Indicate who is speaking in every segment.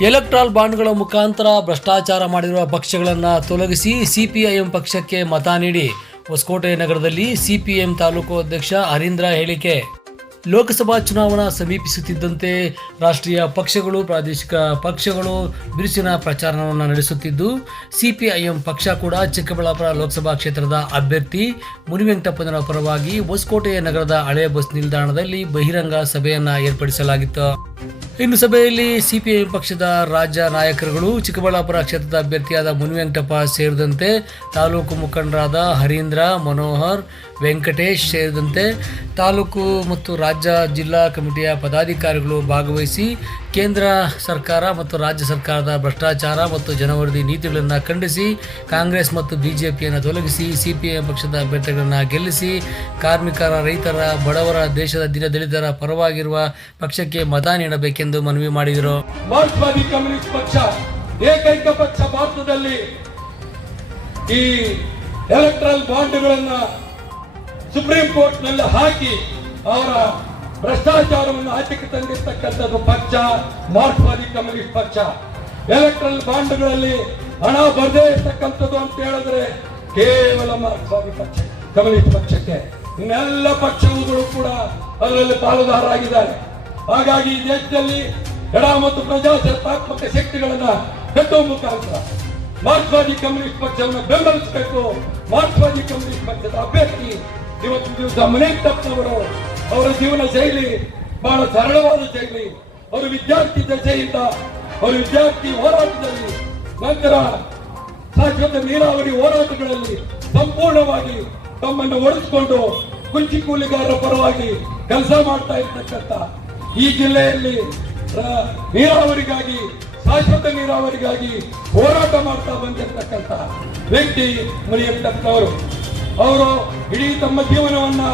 Speaker 1: Electoral ಬಾಂಡ್ಗಳ ಮುಖಾಂತರ ಭ್ರಷ್ಟಾಚಾರ ಮಾಡಿರುವ ಪಕ್ಷಗಳನ್ನು ತೊಲಗಿಸಿ ಸಿಪಿಐಎಂ ಪಕ್ಷಕ್ಕೆ ಮತ ನೀಡಿ ಹೊಸಕೋಟೆ ನಗರದಲ್ಲಿ ಸಿಪಿಎಂ ತಾಲೂಕು ಅಧ್ಯಕ್ಷ ಹರೀಂದ್ರ ಹೇಳಿಕೆ. ಲೋಕಸಭಾ ಚುನಾವಣಾ ಸಮೀಪಿಸುತ್ತಿದ್ದಂತೆ ರಾಷ್ಟ್ರೀಯ ಪಕ್ಷಗಳು, ಪ್ರಾದೇಶಿಕ ಪಕ್ಷಗಳು ಬಿರುಸಿನ ಪ್ರಚಾರವನ್ನು ನಡೆಸುತ್ತಿದ್ದು, ಸಿಪಿಐಎಂ ಪಕ್ಷ ಕೂಡ ಚಿಕ್ಕಬಳ್ಳಾಪುರ ಲೋಕಸಭಾ ಕ್ಷೇತ್ರದ ಅಭ್ಯರ್ಥಿ ಮುನಿವೆಂಕಟಪ್ಪನವರ ಪರವಾಗಿ ಹೊಸಕೋಟೆ ನಗರದ ಹಳೆಯ ಬಸ್ ನಿಲ್ದಾಣದಲ್ಲಿ ಬಹಿರಂಗ ಸಭೆಯನ್ನು ಏರ್ಪಡಿಸಲಾಗಿತ್ತು. ಇನ್ನು ಸಭೆಯಲ್ಲಿ ಸಿಪಿಐಎಂ ಪಕ್ಷದ ರಾಜ್ಯ ನಾಯಕರುಗಳು, ಚಿಕ್ಕಬಳ್ಳಾಪುರ ಕ್ಷೇತ್ರದ ಅಭ್ಯರ್ಥಿಯಾದ ಮುನಿವೆಂಕಟಪ್ಪ ಸೇರಿದಂತೆ ತಾಲೂಕು ಮುಖಂಡರಾದ ಹರೀಂದ್ರ, ಮನೋಹರ್ ವೆಂಕಟೇಶ್ ಸೇರಿದಂತೆ ತಾಲೂಕು ಮತ್ತು ರಾಜ್ಯ ಜಿಲ್ಲಾ ಕಮಿಟಿಯ ಪದಾಧಿಕಾರಿಗಳು ಭಾಗವಹಿಸಿ ಕೇಂದ್ರ ಸರ್ಕಾರ ಮತ್ತು ರಾಜ್ಯ ಸರ್ಕಾರದ ಭ್ರಷ್ಟಾಚಾರ ಮತ್ತು ಜನವರದಿ ನೀತಿಗಳನ್ನು ಖಂಡಿಸಿ, ಕಾಂಗ್ರೆಸ್ ಮತ್ತು ಬಿಜೆಪಿಯನ್ನು ತೊಲಗಿಸಿ ಸಿಪಿಐಎಂ ಪಕ್ಷದ ಅಭ್ಯರ್ಥಿಗಳನ್ನು ಗೆಲ್ಲಿಸಿ, ಕಾರ್ಮಿಕರ, ರೈತರ, ಬಡವರ, ದೇಶದ ದಿನದಲಿತರ ಪರವಾಗಿರುವ ಪಕ್ಷಕ್ಕೆ ಮತ ನೀಡಬೇಕೆಂದು ಮನವಿ ಮಾಡಿದರು.
Speaker 2: ಏಕೈಕ ಪಕ್ಷ ಭಾರತದಲ್ಲಿ ಈ ಎಲೆಕ್ಟ್ರಲ್ ಬಾಂಡ್ಗಳನ್ನ ಸುಪ್ರೀಂ ಕೋರ್ಟ್ನಲ್ಲಿ ಹಾಕಿ ಅವರ ಭ್ರಷ್ಟಾಚಾರವನ್ನು ಆಚೆಗೆ ತಂದಿರ್ತಕ್ಕಂಥದ್ದು ಪಕ್ಷ, ಮಾರ್ಕ್ಸ್ವಾದಿ ಕಮ್ಯುನಿಸ್ಟ್ ಪಕ್ಷ. ಎಲೆಕ್ಟ್ರಲ್ ಬಾಂಡ್ಗಳಲ್ಲಿ ಹಣ ಬರದೇ ಇರ್ತಕ್ಕಂಥದ್ದು ಅಂತ ಹೇಳಿದ್ರೆ ಕೇವಲ ಮಾರ್ಕ್ಸ್ವಾದಿ ಪಕ್ಷ, ಕಮ್ಯುನಿಸ್ಟ್ ಪಕ್ಷಕ್ಕೆ. ಇನ್ನೆಲ್ಲ ಪಕ್ಷಗಳು ಕೂಡ ಅದರಲ್ಲಿ ಪಾಲುದಾರರಾಗಿದ್ದಾರೆ. ಹಾಗಾಗಿ ಈ ದೇಶದಲ್ಲಿ ಎಡ ಮತ್ತು ಪ್ರಜಾಸತ್ತಾತ್ಮಕ ಶಕ್ತಿಗಳನ್ನ ಕಟ್ಟುವ ಮುಖಾಂತರ ಮಾರ್ಕ್ಸ್ವಾದಿ ಕಮ್ಯುನಿಸ್ಟ್ ಪಕ್ಷವನ್ನು ಬೆಂಬಲಿಸಬೇಕು. ಮಾರ್ಕ್ಸ್ವಾದಿ ಕಮ್ಯುನಿಸ್ಟ್ ಪಕ್ಷದ ಅಭ್ಯರ್ಥಿ ಇವತ್ತು ದಿವಸ ತಪ್ಪಿದವರು, ಅವರ ಜೀವನ ಶೈಲಿ ಬಹಳ ಸರಳವಾದ ಶೈಲಿ. ಅವರು ವಿದ್ಯಾರ್ಥಿ ದಶೆಯಿಂದ ಅವರು ವಿದ್ಯಾರ್ಥಿ ಹೋರಾಟದಲ್ಲಿ, ನಂತರ ಶಾಶ್ವತ ನೀರಾವರಿ ಹೋರಾಟಗಳಲ್ಲಿ ಸಂಪೂರ್ಣವಾಗಿ ತಮ್ಮನ್ನು ಒಡಿಸಿಕೊಂಡು ಕುಂಚಿ ಕೂಲಿಗಾರರ ಪರವಾಗಿ ಕೆಲಸ ಮಾಡ್ತಾ ಇರ್ತಕ್ಕಂಥ ಈ ಜಿಲ್ಲೆಯಲ್ಲಿ ನೀರಾವರಿಗಾಗಿ, ಶಾಶ್ವತ ನೀರಾವರಿಗಾಗಿ ಹೋರಾಟ ಮಾಡ್ತಾ ಬಂದಿರತಕ್ಕಂಥ ವ್ಯಕ್ತಿ ಮುನಿಯಪ್ಪನವರು ಅವರು ಇಡೀ ತಮ್ಮ ಜೀವನವನ್ನ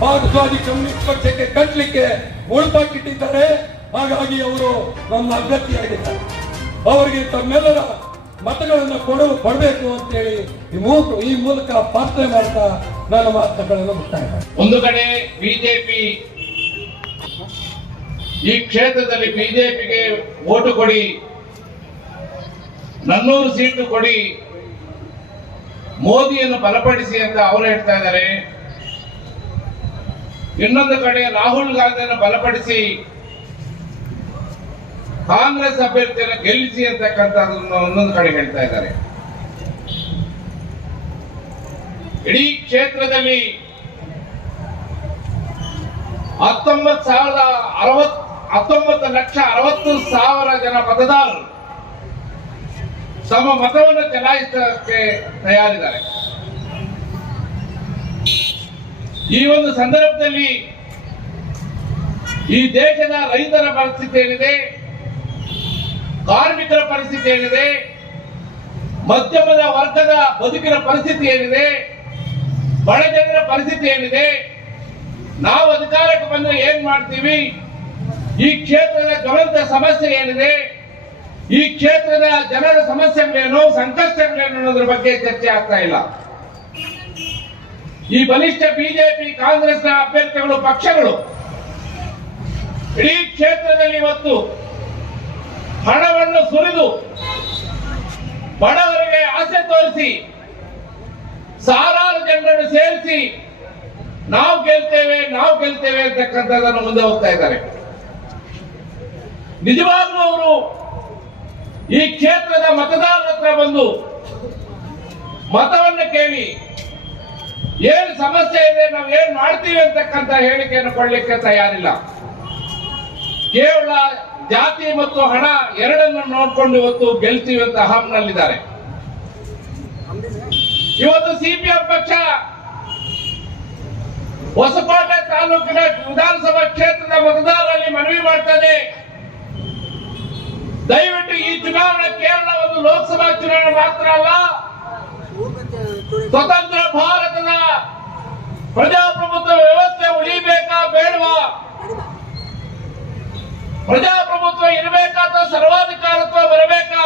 Speaker 2: ಮಾರ್ಕ್ಸ್ವಾದಿ ಕಮ್ಯುನಿಸ್ಟ್ ಪಕ್ಷಕ್ಕೆ ಕಟ್ಟಲಿಕ್ಕೆ ಮುಳುಪಾಕಿಟ್ಟಿದ್ದಾರೆ ಹಾಗಾಗಿ ಅವರು ನಮ್ಮ ಅಭ್ಯರ್ಥಿಯಾಗಿದ್ದಾರೆ ಅವರಿಗೆ ತಮ್ಮೆಲ್ಲರ ಮತಗಳನ್ನು ಕೊಡಲು ಕೊಡಬೇಕು ಅಂತೇಳಿ ಈ ಮೂಲಕ ಈ ಮೂಲಕ ಪ್ರಾರ್ಥನೆ ಮಾಡ್ತಾ ನನ್ನ ಮಾತುಗಳನ್ನು ಮುಕ್ತಾಯ.
Speaker 3: ಒಂದು ಕಡೆ ಬಿಜೆಪಿ ಈ ಕ್ಷೇತ್ರದಲ್ಲಿ ಬಿಜೆಪಿಗೆ ಓಟು ಕೊಡಿ, ನನ್ನೂರು ಸೀಟು ಕೊಡಿ ಮೋದಿಯನ್ನು ಬಲಪಡಿಸಿ ಅಂತ ಅವರು ಹೇಳ್ತಾ ಇದ್ದಾರೆ. ಇನ್ನೊಂದು ಕಡೆ ರಾಹುಲ್ ಗಾಂಧಿಯನ್ನು ಬಲಪಡಿಸಿ ಕಾಂಗ್ರೆಸ್ ಅಭ್ಯರ್ಥಿಯನ್ನು ಗೆಲ್ಲಿಸಿ ಅಂತಕ್ಕಂಥದ್ದನ್ನು ಒಂದೊಂದು ಕಡೆ ಹೇಳ್ತಾ ಇದ್ದಾರೆ. ಇಡೀ ಕ್ಷೇತ್ರದಲ್ಲಿ ಹತ್ತೊಂಬತ್ತು ಸಾವಿರದ ಅರವತ್ ಹತ್ತೊಂಬತ್ತು ಲಕ್ಷ ಅರವತ್ತು ಸಾವಿರ ಜನ ಮತದಾರರು ತಮ್ಮ ಮತವನ್ನು ಚಲಾಯಿಸಕ್ಕೆ ತಯಾರಿದ್ದಾರೆ. ಈ ಒಂದು ಸಂದರ್ಭದಲ್ಲಿ ಈ ದೇಶದ ರೈತರ ಪರಿಸ್ಥಿತಿ ಏನಿದೆ? ಕಾರ್ಮಿಕರ ಪರಿಸ್ಥಿತಿ ಏನಿದೆ? ಮಧ್ಯಮದ ವರ್ಗದ ಬದುಕಿನ ಪರಿಸ್ಥಿತಿ ಏನಿದೆ? ಬಡ ಜನರ ಪರಿಸ್ಥಿತಿ ಏನಿದೆ? ನಾವು ಅಧಿಕಾರಕ್ಕೆ ಬಂದ್ರೆ ಏನ್ ಮಾಡ್ತೀವಿ? ಈ ಕ್ಷೇತ್ರದ ಜ್ವಲಂತ ಸಮಸ್ಯೆ ಏನಿದೆ? ಈ ಕ್ಷೇತ್ರದ ಜನರ ಸಮಸ್ಯೆಗಳೇನು, ಸಂಕಷ್ಟಗಳೇನು ಅನ್ನೋದ್ರ ಬಗ್ಗೆ ಚರ್ಚೆ ಆಗ್ತಾ ಇಲ್ಲ. ಈ ಬಲಿಷ್ಠ ಬಿಜೆಪಿ, ಕಾಂಗ್ರೆಸ್ನ ಅಭ್ಯರ್ಥಿಗಳು ಪಕ್ಷಗಳು. ಇಡೀ ಕ್ಷೇತ್ರದಲ್ಲಿ ಇವತ್ತು ಹಣವನ್ನು ಸುರಿದು ಬಡವರಿಗೆ ಆಸೆ ತೋರಿಸಿ ಸಾವಿರಾರು ಜನರನ್ನು ಸೇರಿಸಿ ನಾವು ಗೆಲ್ತೇವೆ ನಾವು ಗೆಲ್ತೇವೆ ಅಂತಕ್ಕಂಥದ್ದನ್ನು ಮುಂದೆ ಹೋಗ್ತಾ ಇದ್ದಾರೆ. ನಿಜವಾಗ್ಲೂ ಅವರು ಈ ಕ್ಷೇತ್ರದ ಮತದಾರರ ಹತ್ರ ಬಂದು ಮತವನ್ನು ಕೇಳಿ, ಏನ್ ಸಮಸ್ಯೆ ಇದೆ, ನಾವು ಏನ್ ಮಾಡ್ತೀವಿ ಅಂತಕ್ಕಂಥ ಹೇಳಿಕೆಯನ್ನು ಕೊಡ್ಲಿಕ್ಕೆ ತಯಾರಿಲ್ಲ. ಕೇವಲ ಜಾತಿ ಮತ್ತು ಹಣ ಎರಡನ್ನು ನೋಡ್ಕೊಂಡು ಇವತ್ತು ಗೆಲ್ತೀವಿ ಅಂತ ಹಾಮ್ನಲ್ಲಿದ್ದಾರೆ ಇವತ್ತು ಸಿಪಿಎಂ ಪಕ್ಷ ಹೊಸಕೋಟೆ ತಾಲೂಕಿನ ವಿಧಾನಸಭಾ ಕ್ಷೇತ್ರದ ಮತದಾರರಲ್ಲಿ ಮನವಿ ಮಾಡ್ತದೆ ದಯವಿಟ್ಟು ಈ ಚುನಾವಣೆ ಕೇವಲ ಒಂದು ಲೋಕಸಭಾ ಚುನಾವಣೆ ಮಾತ್ರ ಅಲ್ಲ. ಸ್ವತಂತ್ರ ಭಾರತದ ಪ್ರಜಾಪ್ರಭುತ್ವ ವ್ಯವಸ್ಥೆ ಉಳಿಬೇಕಾ ಬೇಡವಾ? ಪ್ರಜಾಪ್ರಭುತ್ವ ಇರಬೇಕಾ ಅಥವಾ ಸರ್ವಾಧಿಕಾರತ್ವ ಬರಬೇಕಾ?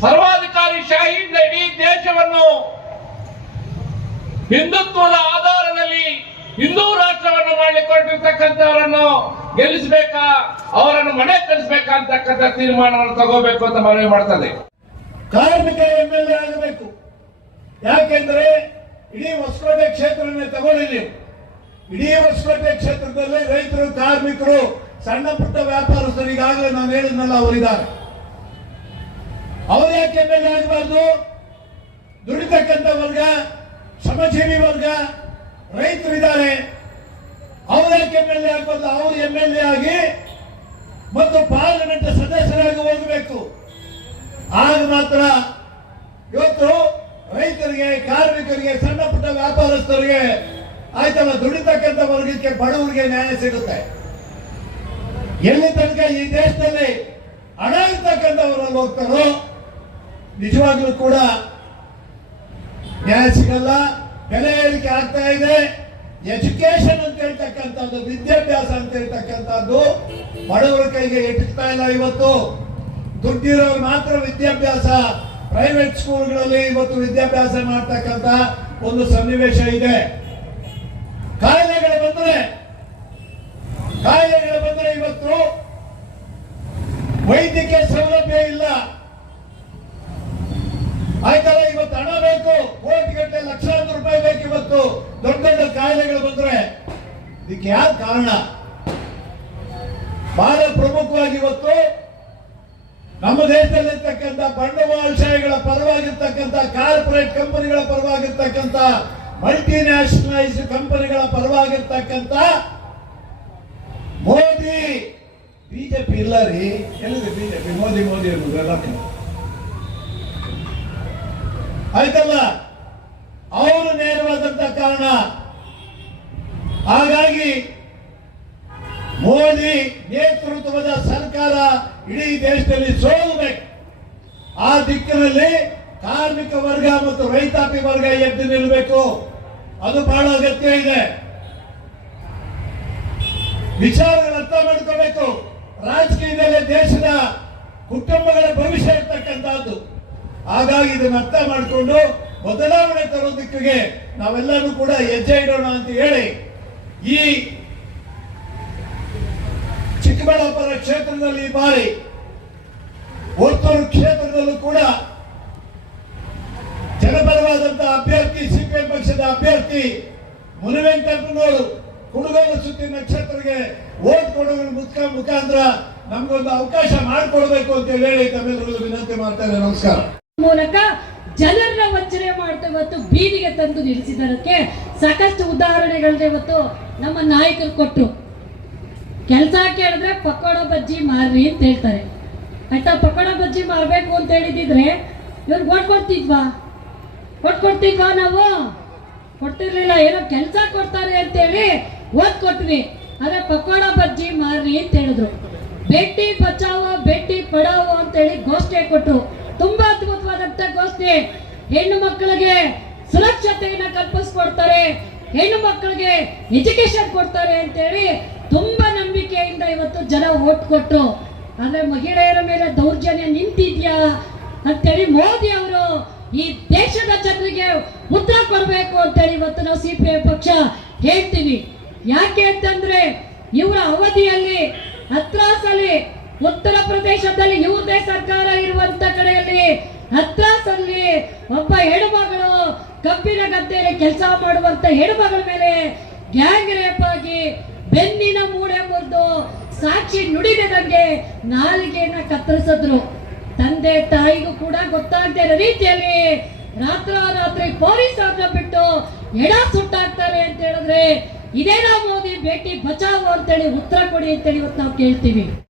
Speaker 3: ಸರ್ವಾಧಿಕಾರಿ ಶಾಹಿಯಿಂದ ಇಡೀ ದೇಶವನ್ನು ಹಿಂದುತ್ವದ ಆಧಾರದಲ್ಲಿ ಹಿಂದೂ ರಾಷ್ಟ್ರವನ್ನು ಮಾಡಲಿಕ್ಕೆ ಹೊರಟಿರ್ತಕ್ಕಂಥವರನ್ನು ಮನೆ ಕಳಿಸಬೇಕಂತಕ್ಕಂಥ ತೀರ್ಮಾನವನ್ನು ತಗೋಬೇಕು ಅಂತ ಮನವಿ ಮಾಡ್ತದೆ.
Speaker 4: ಕಾರ್ಮಿಕ ಎಂ ಎಲ್ ಎ ಆಗಬೇಕು. ಯಾಕೆಂದ್ರೆ ಇಡೀ ಹೊಸಕೋಟೆ ಕ್ಷೇತ್ರವನ್ನೇ ತಗೊಳ್ಳಿ ಇಡೀ ಹೊಸಕೋಟೆ ಕ್ಷೇತ್ರದಲ್ಲಿ ರೈತರು, ಕಾರ್ಮಿಕರು, ಸಣ್ಣ ಪುಟ್ಟ ವ್ಯಾಪಾರಸ್ಥರು ಈಗಾಗಲೇ ನಾನು ಹೇಳಿದ್ನಲ್ಲ ಅವರಿದ್ದಾರೆ. ಅವ್ರು ಯಾಕೆ ಎಂ ಎಲ್ ಎ ಆಗಬಾರ್ದು? ದುಡಿತಕ್ಕಂಥ ವರ್ಗ, ಶ್ರಮಜೀವಿ ವರ್ಗ ರೈತರಿದ್ದಾರೆ ಅವ್ರು ಯಾಕೆ ಎಂ ಎಲ್ ಎ ಆಗಬಾರ್ದು? ಅವ್ರು ಎಂ ಎಲ್ ಎ ಆಗಿ ಆಗ ಮಾತ್ರ ಇವತ್ತು ರೈತರಿಗೆ, ಕಾರ್ಮಿಕರಿಗೆ, ಸಣ್ಣ ಪುಟ್ಟ ವ್ಯಾಪಾರಸ್ಥರಿಗೆ, ಆಯ್ತಲ್ಲ, ದುಡಿತಕ್ಕಂಥ ವರ್ಗಕ್ಕೆ ಬಡವರಿಗೆ ನ್ಯಾಯ ಸಿಗುತ್ತೆ. ಎಲ್ಲಿ ತನಕ ಈ ದೇಶದಲ್ಲಿ ಹಣ ಇರ್ತಕ್ಕಂಥವರಲ್ಲಿ ಹೋಗ್ತಾರೋ, ನಿಜವಾಗ್ಲೂ ಕೂಡ ನ್ಯಾಯ ಸಿಗಲ್ಲ. ಬೆಲೆ ಏರಿಕೆ ಆಗ್ತಾ ಇದೆ. ಎಜುಕೇಶನ್ ಅಂತ ಹೇಳ್ತಕ್ಕಂಥದ್ದು, ವಿದ್ಯಾಭ್ಯಾಸ ಅಂತ ಹೇಳ್ತಕ್ಕಂಥದ್ದು, ಬಡವರ ಕೈಗೆ ಎಟಕ್ತಾ ಇಲ್ಲ ಇವತ್ತು. ದುಡ್ಡಿರೋರು ಮಾತ್ರ ವಿದ್ಯಾಭ್ಯಾಸ ಪ್ರೈವೇಟ್ ಸ್ಕೂಲ್ಗಳಲ್ಲಿ ಇವತ್ತು ವಿದ್ಯಾಭ್ಯಾಸ ಮಾಡ್ತಕ್ಕಂತ ಒಂದು ಸನ್ನಿವೇಶ ಇದೆ. ಕಾಯಿಲೆಗಳು ಬಂದರೆ, ಕಾಯಿಲೆಗಳು ಬಂದ್ರೆ ಇವತ್ತು ವೈದ್ಯಕೀಯ ಸೌಲಭ್ಯ ಇಲ್ಲ. ಆಯ್ತಲ್ಲ, ಇವತ್ತು ಹಣ ಬೇಕು ಕೋಟಿ ಗಟ್ಟಲೆ ಲಕ್ಷಾಂತರ ರೂಪಾಯಿ ಬೇಕು ಇವತ್ತು. ದೊಡ್ಡ ದೊಡ್ಡ ಕಾಯಿಲೆಗಳು ಬಂದ್ರೆ ಇದಕ್ಕೆ ಯಾವ ಕಾರಣ? ಬಹಳ ಪ್ರಮುಖವಾಗಿ ಇವತ್ತು ನಮ್ಮ ದೇಶದಲ್ಲಿರ್ತಕ್ಕಂಥ ಬಂಡವಾಳಶಾಹಿಗಳ ಪರವಾಗಿರ್ತಕ್ಕಂಥ ಕಾರ್ಪೊರೇಟ್ ಕಂಪನಿಗಳ ಪರವಾಗಿರ್ತಕ್ಕಂಥ ಮಲ್ಟಿ ನ್ಯಾಷನಲೈಸ್ ಕಂಪನಿಗಳ ಪರವಾಗಿರ್ತಕ್ಕಂಥ ಮೋದಿ. ಬಿಜೆಪಿ ಇಲ್ಲ ರೀ. ಎಲ್ಲಿದೆ ಬಿಜೆಪಿ? ಮೋದಿ ಮೋದಿ ಅನ್ನೋದು ಆಯ್ತಲ್ಲ? ಅವರು ನೇರವಾದಂತ ಕಾರಣ. ಹಾಗಾಗಿ ಮೋದಿ ನೇತೃತ್ವದ ಸರ್ಕಾರ ಇಡೀ ದೇಶದಲ್ಲಿ ಸೋಲಬೇಕು. ಆ ದಿಕ್ಕಿನಲ್ಲಿ ಕಾರ್ಮಿಕ ವರ್ಗ ಮತ್ತು ರೈತಾಪಿ ವರ್ಗ ಎದ್ದು ನಿಲ್ಲಬೇಕು ಅದು ಬಹಳ ಅಗತ್ಯ ಇದೆ. ವಿಚಾರಗಳು ಅರ್ಥ ಮಾಡ್ಕೋಬೇಕು. ರಾಜಕೀಯದಲ್ಲಿ ದೇಶದ ಕುಟುಂಬಗಳ ಭವಿಷ್ಯ ಇರ್ತಕ್ಕಂಥದ್ದು. ಹಾಗಾಗಿ ಇದನ್ನು ಅರ್ಥ ಮಾಡಿಕೊಂಡು ಬದಲಾವಣೆ ತರೋದಕ್ಕೆ ನಾವೆಲ್ಲರೂ ಕೂಡ ಹೆಜ್ಜೆ ಇಡೋಣ ಅಂತ ಹೇಳಿ ಈ ಚಿಕ್ಕಬಳ್ಳಾಪುರ ಕ್ಷೇತ್ರದಲ್ಲಿ ಬಾರಿ ಒತ್ತೂರು ಕ್ಷೇತ್ರದಲ್ಲೂ ಕೂಡ ಜನಪರವಾದಂತಹ ಅಭ್ಯರ್ಥಿ, ಸಿಪಿಎಂ ಪಕ್ಷದ ಅಭ್ಯರ್ಥಿ ಮುನಿವೆಂಕಟ್ಟನವರು ಕುಡುಗೋಲು ಸುತ್ತಿನ ಕ್ಷೇತ್ರಕ್ಕೆ ಓಟ್ ಕೊಡುವ ಮುಖ ಮುಖಾಂತರ ನಮ್ಗೊಂದು ಅವಕಾಶ ಮಾಡಿಕೊಡ್ಬೇಕು ಅಂತ ಹೇಳಿ ತಮ್ಮೆಲ್ಲರಿಗೂ ವಿನಂತಿ ಮಾಡ್ತಾರೆ ನಮಸ್ಕಾರ.
Speaker 5: ಮೂಲಕ ಜನರನ್ನ ವಂಚನೆ ಮಾಡ್ತಾ ಇವತ್ತು ಬೀದಿಗೆ ತಂದು ನಿಲ್ಲಿಸಿದಕ್ಕೆ ಸಾಕಷ್ಟು ಉದಾಹರಣೆಗಳನ್ನ ಇವತ್ತು ನಮ್ಮ ನಾಯಕರು ಕೊಟ್ಟರು. ಕೆಲಸ ಕೇಳಿದ್ರೆ ಪಕೋಡ ಬಜ್ಜಿ ಮಾರ್ರಿ ಅಂತ ಹೇಳ್ತಾರೆ. ಆಯ್ತಾ, ಪಕೋಡ ಬಜ್ಜಿ ಮಾರಬೇಕು ಅಂತ ಹೇಳಿದಿದ್ರೆ ಇವ್ರಿಗೆ ಓಟ್ ಕೊಡ್ತಿದ್ವಾ ಓಟ್ ಕೊಡ್ತಿದ್ವಾ ನಾವು? ಕೊಡ್ತಿರ್ಲಿಲ್ಲ, ಏನೋ ಕೆಲಸ ಕೊಡ್ತಾರೆ ಅಂತೇಳಿ ಓದ್ ಕೊಟ್ವಿ ಆದ್ರೆ ಪಕೋಡ ಬಜ್ಜಿ ಮಾರ್ರಿ ಅಂತ ಹೇಳಿದ್ರು. ಬೇಟಿ ಬಚಾವೋ ಬೇಟಿ ಪಡಾವೋ ಅಂತೇಳಿ ಗೋಷ್ಠಿ ಕೊಟ್ಟರು ತುಂಬಾ ಅದ್ಭುತವಾದಂತ ಗೋಷ್ಠಿ ಹೆಣ್ಣು ಮಕ್ಕಳಿಗೆ ಸುರಕ್ಷತೆಯನ್ನ ಕಲ್ಪಿಸ್ಕೊಡ್ತಾರೆ. ಹೆಣ್ಣು ಮಕ್ಕಳಿಗೆ ಎಜುಕೇಶನ್ ಕೊಡ್ತಾರೆ ಅಂತೇಳಿ ತುಂಬಾ ನಂಬಿಕೆಯಿಂದ ಇವತ್ತು ಜನ ಓಟ್ ಕೊಟ್ಟು ಅಂದ್ರೆ ಮಹಿಳೆಯರ ಮೇಲೆ ದೌರ್ಜನ್ಯ ನಿಂತಿದ್ಯಾ ಅಂತೇಳಿ ಮೋದಿ ಅವರು ಈ ದೇಶದ ಜನರಿಗೆ ಉತ್ತರ ಕೊಡಬೇಕು ಅಂತೇಳಿ ಇವತ್ತು ನಾವು ಸಿ ಪಿ ಐ ಪಕ್ಷ ಹೇಳ್ತೀವಿ. ಯಾಕೆ ಅಂತಂದ್ರೆ ಇವರ ಅವಧಿಯಲ್ಲಿ ಹತ್ರಾಸಲ್ಲಿ ಉತ್ತರ ಪ್ರದೇಶದಲ್ಲಿ ಇವ್ರದೇ ಸರ್ಕಾರ ಇರುವಂತ ಕಡೆಯಲ್ಲಿ ಹತ್ರಾಸಲ್ಲಿ ಒಬ್ಬ ಹೆಣ್ಮಗಳು ಕಬ್ಬಿನ ಗದ್ದೆಯಲ್ಲಿ ಕೆಲಸ ಮಾಡುವಂತ ಹೆಣ್ಮಗಳ ಮೇಲೆ ಗ್ಯಾಂಗ್ ರೇಪ್ ಆಗಿ ಬೆನ್ನಿನ ಮೂಳೆ ಮುರಿದು ಸಾಕ್ಷಿ ನುಡಿದಂಗೆ ನಾಲಿಗೆಯನ್ನ ಕತ್ತರಿಸಿದ್ರು. ತಂದೆ ತಾಯಿಗೂ ಕೂಡ ಗೊತ್ತಾಗದೆ ರೀತಿಯಲ್ಲಿ ರಾತ್ರೋರಾತ್ರಿ ಪೊಲೀಸ್ ಅವ್ರನ್ನ ಬಿಟ್ಟು ಎಡ ಸುಟ್ಟಾಗ್ತಾರೆ ಅಂತ ಹೇಳಿದ್ರೆ ಇದೇನಾ ಮೋದಿ ಭೇಟಿ ಬಚಾವು ಅಂತೇಳಿ ಉತ್ತರ ಕೊಡಿ ಅಂತೇಳಿ ಇವತ್ತು ನಾವು ಕೇಳ್ತೀವಿ.